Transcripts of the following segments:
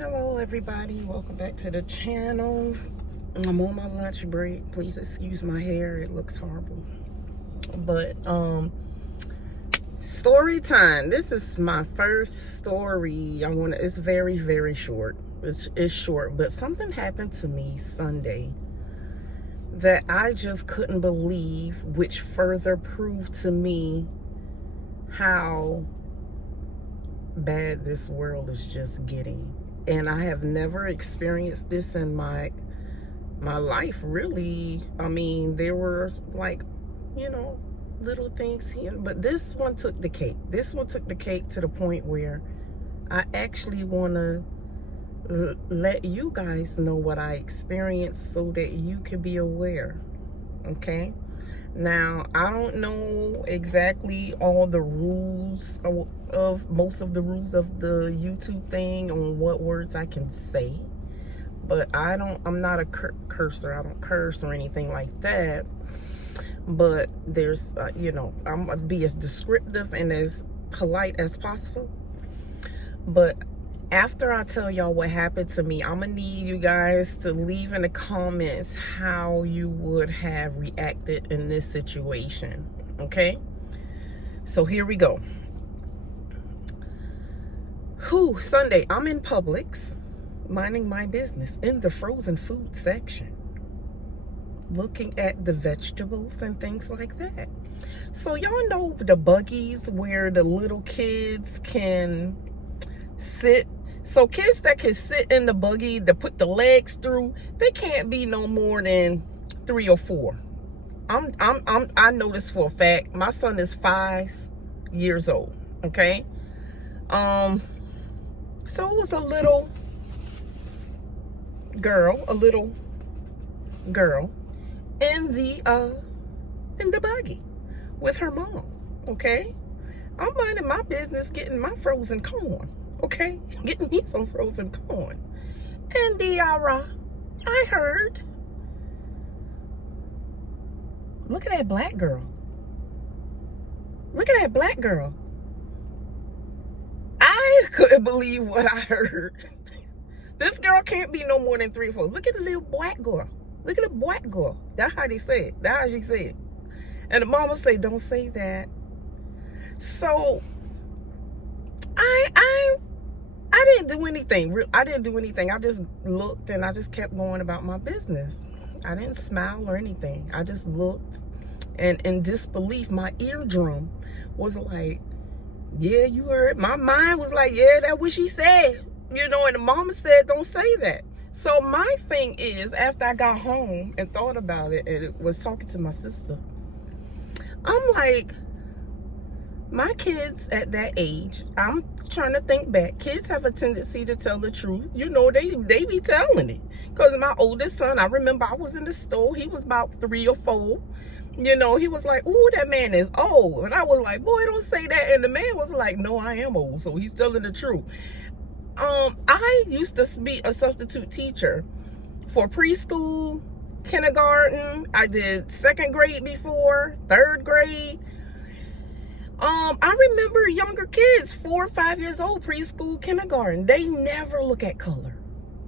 Hello everybody, welcome back to the channel. I'm on my lunch break. Please excuse my hair, it looks horrible. But story time. This is my first story. It's very short. It's short, but something happened to me Sunday that I just couldn't believe, which further proved to me how bad this world is just getting. And I have never experienced this in my life, really. I mean, there were little things here, but this one took the cake. This one took the cake to the point where I actually want to let you guys know what I experienced so that you can be aware. Okay? Now, I don't know exactly all the rules of most of the rules of the YouTube thing on what words I can say, but I'm not a cursor. I don't curse or anything like that. But there's, I'm gonna be as descriptive and as polite as possible. But after I tell y'all what happened to me, I'm gonna need you guys to leave in the comments how you would have reacted in this situation. Okay? So here we go. Sunday, I'm in Publix, minding my business in the frozen food section, looking at the vegetables and things like that. So y'all know the buggies where the little kids can sit. So kids that can sit in the buggy to put the legs through, they can't be no more than 3 or 4. I know this for a fact. My son is 5 years old. Okay. So it was a little girl in the buggy with her mom. Okay. I'm minding my business, getting my frozen corn. Okay, getting me some frozen corn. And I heard, look at that black girl. Look at that black girl. I couldn't believe what I heard. This girl can't be no more than 3 or 4. Look at the little black girl. Look at the black girl. That's how they say it. That's how she said it. And the mama say, don't say that. So I didn't do anything. I didn't do anything. I just looked and I just kept going about my business. I didn't smile or anything. I just looked, and in disbelief, my eardrum was like, yeah, you heard. My mind was like, yeah, that's what she said. And the mama said, don't say that. So my thing is, after I got home and thought about it and was talking to my sister, I'm like, my kids at that age, I'm trying to think back. Kids have a tendency to tell the truth. They be telling it. Because my oldest son, I remember I was in the store. He was about 3 or 4. He was like, ooh, that man is old. And I was like, boy, don't say that. And the man was like, no, I am old. So he's telling the truth. I used to be a substitute teacher for preschool, kindergarten. I did 2nd grade before, 3rd grade. I remember younger kids, 4 or 5 years old, preschool, kindergarten. They never look at color.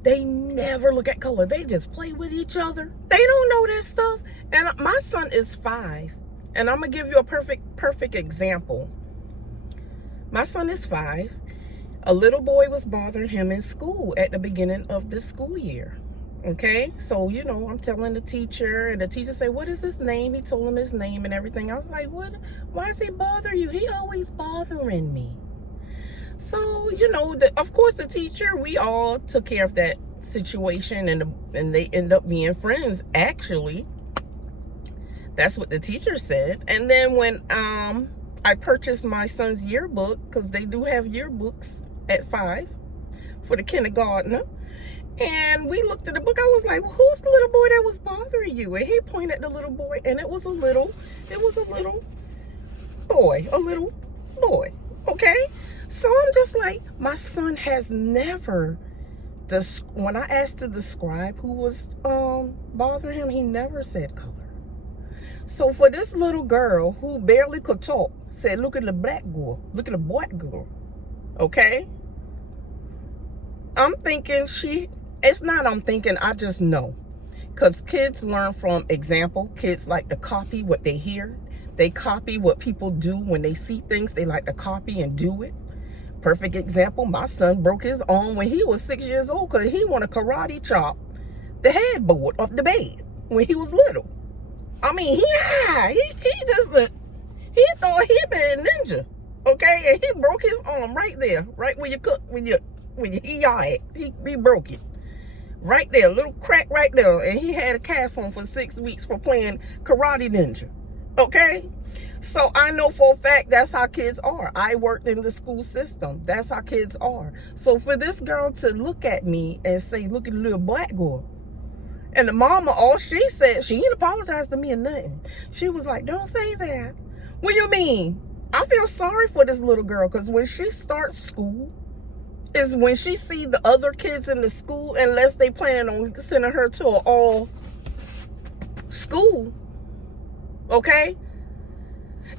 They never look at color. They just play with each other. They don't know that stuff. And my son is 5. And I'm going to give you a perfect example. My son is 5. A little boy was bothering him in school at the beginning of the school year. Okay, so I'm telling the teacher, and the teacher said, what is his name? He told him his name and everything. I was like, what? Why does he bother you? He always bothering me. So of course the teacher, we all took care of that situation, and they end up being friends. Actually, that's what the teacher said. And then when I purchased my son's yearbook, because they do have yearbooks at 5 for the kindergartner. And we looked at the book. I was like, well, who's the little boy that was bothering you? And he pointed at the little boy, and it was a little boy. Okay. So I'm just like, my son has never, when I asked to describe who was bothering him, he never said color. So for this little girl who barely could talk, said, look at the black girl, look at the white girl. Okay. I'm thinking it's not I'm thinking, I just know. Because kids learn from example. Kids like to copy what they hear. They copy what people do when they see things. They like to copy and do it. Perfect example, my son broke his arm when he was 6 years old because he wanted to karate chop the headboard of the bed when he was little. I mean, he thought he been a ninja, okay? And he broke his arm right there, right where you cook, when you eat your head. He broke it. Right there, a little crack right there. And he had a cast on for 6 weeks for playing karate ninja, okay? So I know for a fact that's how kids are. I worked in the school system. That's how kids are. So for this girl to look at me and say, look at the little black girl. And the mama, all she said, she didn't apologize to me or nothing. She was like, don't say that. What do you mean? I feel sorry for this little girl because when she starts school, is when she see the other kids in the school, unless they plan on sending her to an all school, okay?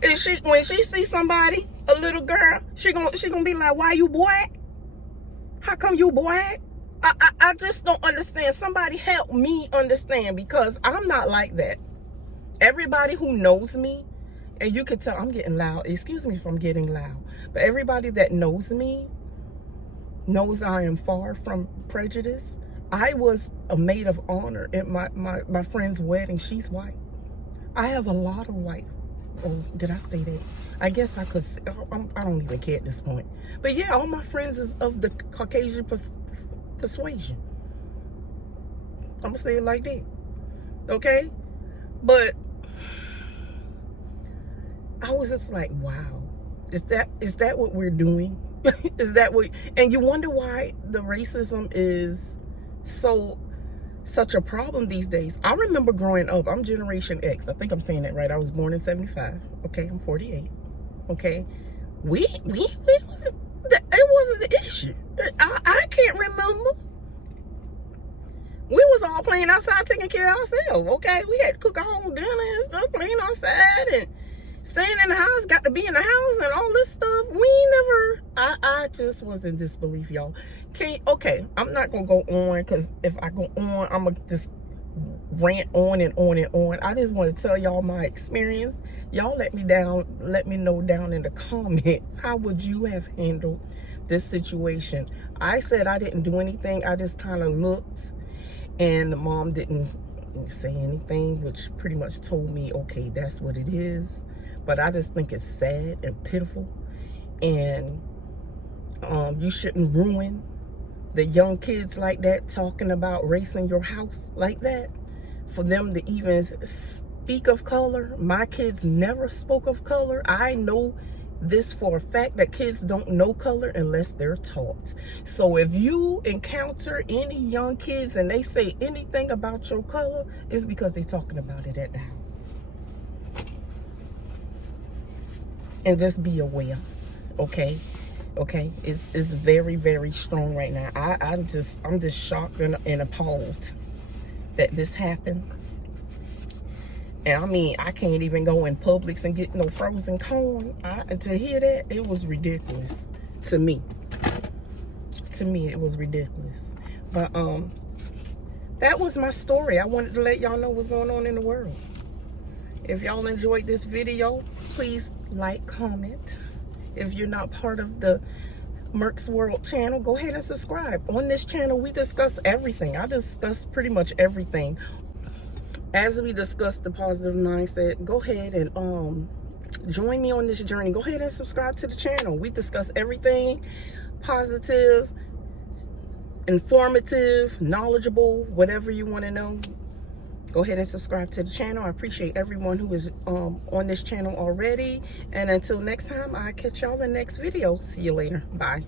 And when she see somebody, a little girl, she gonna be like, why you black? How come you black? I just don't understand. Somebody help me understand, because I'm not like that. Everybody who knows me, and you can tell I'm getting loud. Excuse me if I'm getting loud. But everybody that knows me knows I am far from prejudice. I was a maid of honor at my friend's wedding. She's white. I have a lot of white. Oh, did I say that? I guess I could. I don't even care at this point. But yeah, all my friends is of the Caucasian persuasion. I'm gonna say it like that. Okay? But I was just like, wow. Is that what we're doing? Is that what? And you wonder why the racism is such a problem these days. I remember growing up. I'm Generation X. I think I'm saying that right. I was born in 75. Okay, I'm 48. Okay, it wasn't an issue. I can't remember. We was all playing outside, taking care of ourselves. Okay, we had to cook our own dinner and stuff, playing outside and staying in the house. Got to be in the house and all this stuff. We never. I just was in disbelief, y'all. Okay, I'm not gonna go on, because if I go on, I'm gonna just rant on and on and on. I just want to tell y'all my experience. Y'all let me know down in the comments, how would you have handled this situation? I said I didn't do anything. I just kind of looked, and the mom didn't say anything, which pretty much told me, okay, that's what it is. But I just think it's sad and pitiful, and you shouldn't ruin the young kids like that, talking about race in your house like that, for them to even speak of color. My kids never spoke of color. I know this for a fact, that kids don't know color unless they're taught. So if you encounter any young kids and they say anything about your color, it's because they're talking about it at the house. And just be aware, okay? Okay, it's very, very strong right now. I'm just shocked and appalled that this happened. And I mean, I can't even go in Publix and get no frozen corn. To hear that, it was ridiculous to me. To me, it was ridiculous. But that was my story. I wanted to let y'all know what's going on in the world. If y'all enjoyed this video, please like, comment. If you're not part of the Merck's World channel, go ahead and subscribe. On this channel, we discuss everything. I discuss pretty much everything. As we discuss the positive mindset, go ahead and join me on this journey. Go ahead and subscribe to the channel. We discuss everything positive, informative, knowledgeable, whatever you want to know. Go ahead and subscribe to the channel. I appreciate everyone who is on this channel already. And until next time, I'll catch y'all in the next video. See you later. Bye.